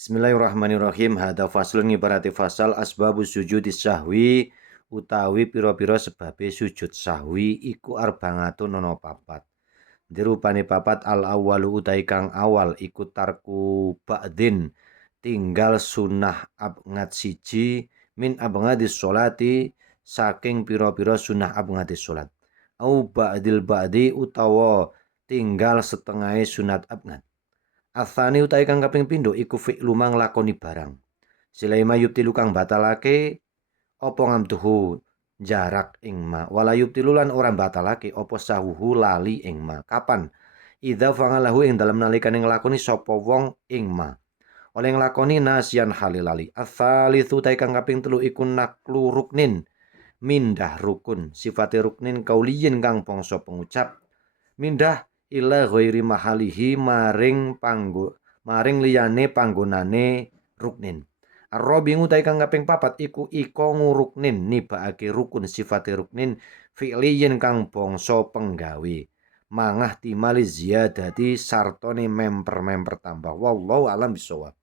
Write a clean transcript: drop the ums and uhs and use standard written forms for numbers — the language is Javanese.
Bismillahirrahmanirrahim. Hada faslun ngibarati fasal asbabus sujudis sahwi utawi pira-pira sebabe sujud sahwi iku arbangatun ana papat. Dirupane papat al awwalu utai kang awal iku tarku ba'din tinggal sunah abngat siji min abngadis sholati saking pira-pira sunah abngadis sholat. Au ba'dil ba'di utawa tinggal setengahe sunat abngat. Atsani utawi kang kaping pindho iku fi'lu mang lakoni barang. Silaima yubtilu kang batalake apa ngamduhu jarak ing ma. Wala yubtilu lan ora batalake apa sawuhu lali ing ma. Kapan? Idza fa'alahu ing dalem nalikane nglakoni sapa wong ing ma. Oleh nglakoni nasyan halilali. Atsalitsu utawi kang kaping telu iku naklu ruknin mindah rukun. Sifate ruknin kauliyin kang bangsa pengucap mindah ila ghairi mahalihi maring liyane panggonane ruknin. Ar-rabi ngutai kang kaping papat iku nguruknin nibakake rukun sifate ruknin fi'liyin kang bangsa penggawe. Mangah timali ziyadati sartone memper tambah. Wallahu alam bisawab.